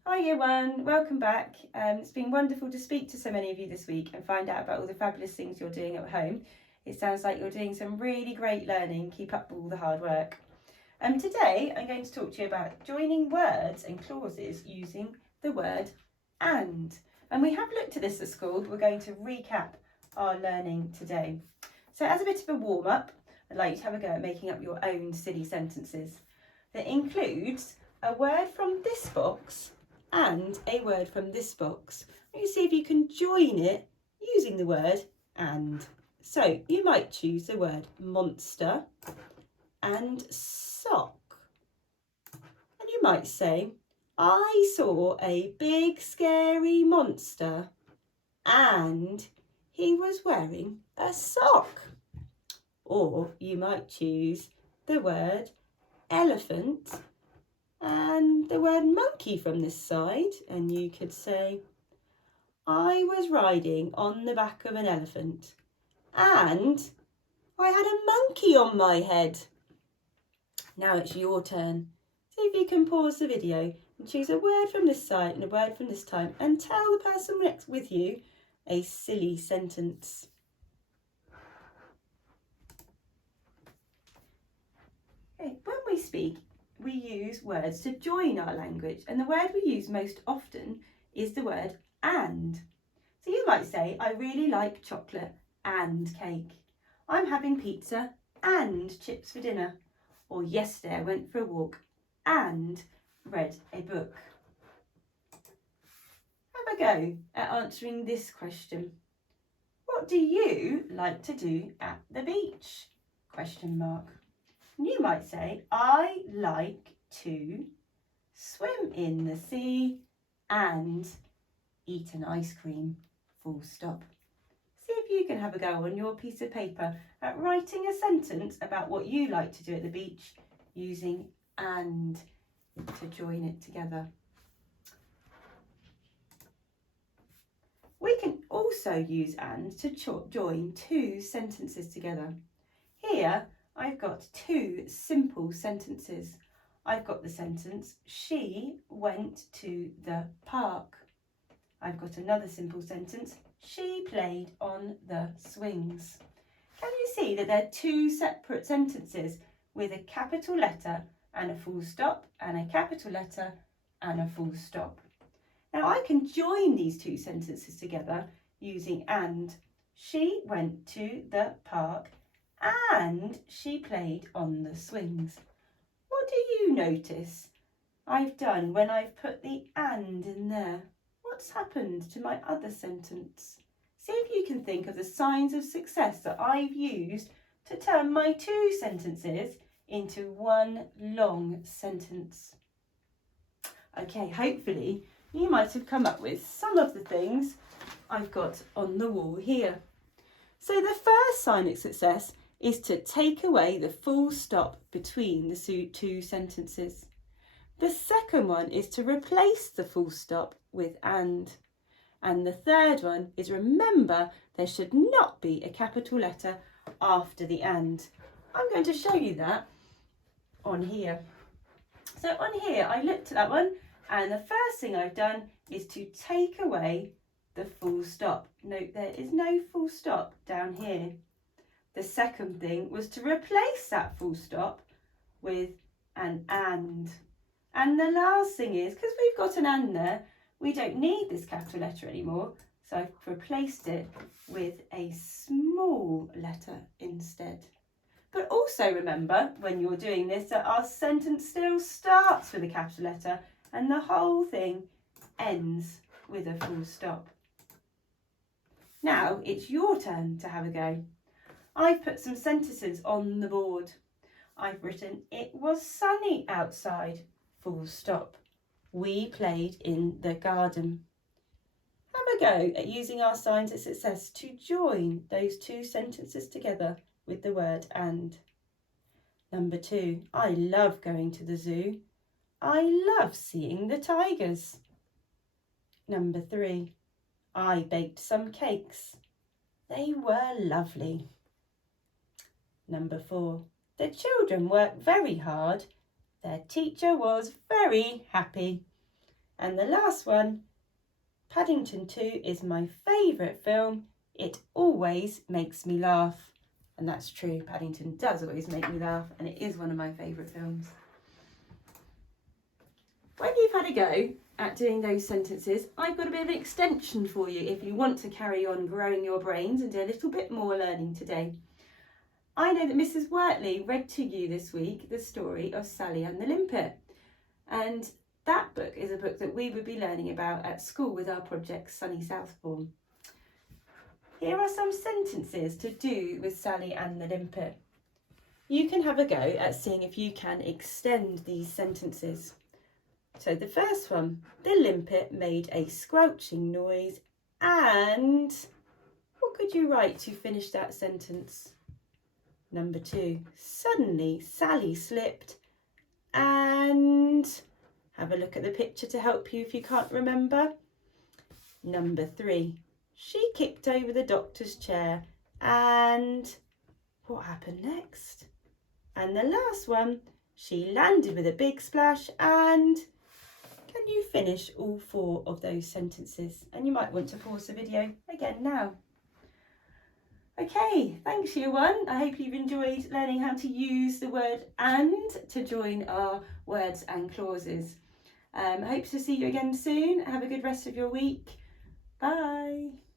Hi Year 1, welcome back. It's been wonderful to speak to so many of you this week and find out about all the fabulous things you're doing at home. It sounds like you're doing some really great learning. Keep up all the hard work. Today I'm going to talk to you about joining words and clauses using the word and. And we have looked at this at school. We're going to recap our learning today. So as a bit of a warm up, I'd like you to have a go at making up your own silly sentences that includes a word from this box and a word from this box. You see if you can join it using the word and. So you might choose the word monster and sock. And you might say, I saw a big scary monster and he was wearing a sock. Or you might choose the word elephant and the word monkey from this side, and you could say, I was riding on the back of an elephant and I had a monkey on my head. Now it's your turn. See if you can pause the video and choose a word from this side and a word from this time and tell the person next with you a silly sentence. Okay, when we speak, we use words to join our language, and the word we use most often is the word and. So you might say, I really like chocolate and cake. I'm having pizza and chips for dinner. Or yesterday I went for a walk and read a book. Have a go at answering this question. What do you like to do at the beach? Question mark. And you might say, I like to swim in the sea and eat an ice cream, full stop. See if you can have a go on your piece of paper at writing a sentence about what you like to do at the beach using and to join it together. We can also use and to join two sentences together. Here I've got two simple sentences. I've got the sentence, she went to the park. I've got another simple sentence, she played on the swings. Can you see that they're two separate sentences with a capital letter and a full stop and a capital letter and a full stop? Now I can join these two sentences together using and. She went to the park and she played on the swings. What do you notice I've done when I've put the and in there? What's happened to my other sentence? See if you can think of the signs of success that I've used to turn my two sentences into one long sentence. Okay, hopefully you might have come up with some of the things I've got on the wall here. So the first sign of success is to take away the full stop between the two sentences. The second one is to replace the full stop with and. And the third one is remember there should not be a capital letter after the and. I'm going to show you that on here. So on here I looked at that one, and the first thing I've done is to take away the full stop. Note there is no full stop down here. The second thing was to replace that full stop with an and. And the last thing is, because we've got an and there, we don't need this capital letter anymore. So I've replaced it with a small letter instead. But also remember, when you're doing this, that our sentence still starts with a capital letter and the whole thing ends with a full stop. Now it's your turn to have a go. I've put some sentences on the board. I've written, it was sunny outside, full stop. We played in the garden. Have a go at using our signs of success to join those two sentences together with the word and. Number 2, I love going to the zoo. I love seeing the tigers. Number 3, I baked some cakes. They were lovely. Number 4, the children worked very hard. Their teacher was very happy. And the last one, Paddington 2 is my favourite film. It always makes me laugh. And that's true, Paddington does always make me laugh, and it is one of my favourite films. When you've had a go at doing those sentences, I've got a bit of an extension for you if you want to carry on growing your brains and do a little bit more learning today. I know that Mrs. Wortley read to you this week the story of Sally and the Limpet, and that book is a book that we would be learning about at school with our project Sunny Southbourne. Here are some sentences to do with Sally and the Limpet. You can have a go at seeing if you can extend these sentences. So the first one, the limpet made a squelching noise and what could you write to finish that sentence? Number 2, suddenly Sally slipped and have a look at the picture to help you if you can't remember. Number 3, she kicked over the doctor's chair and what happened next? And the last one, she landed with a big splash and can you finish all 4 of those sentences? And you might want to pause the video again now. Okay, thanks year 1. I hope you've enjoyed learning how to use the word and to join our words and clauses. I hope to see you again soon. Have a good rest of your week. Bye.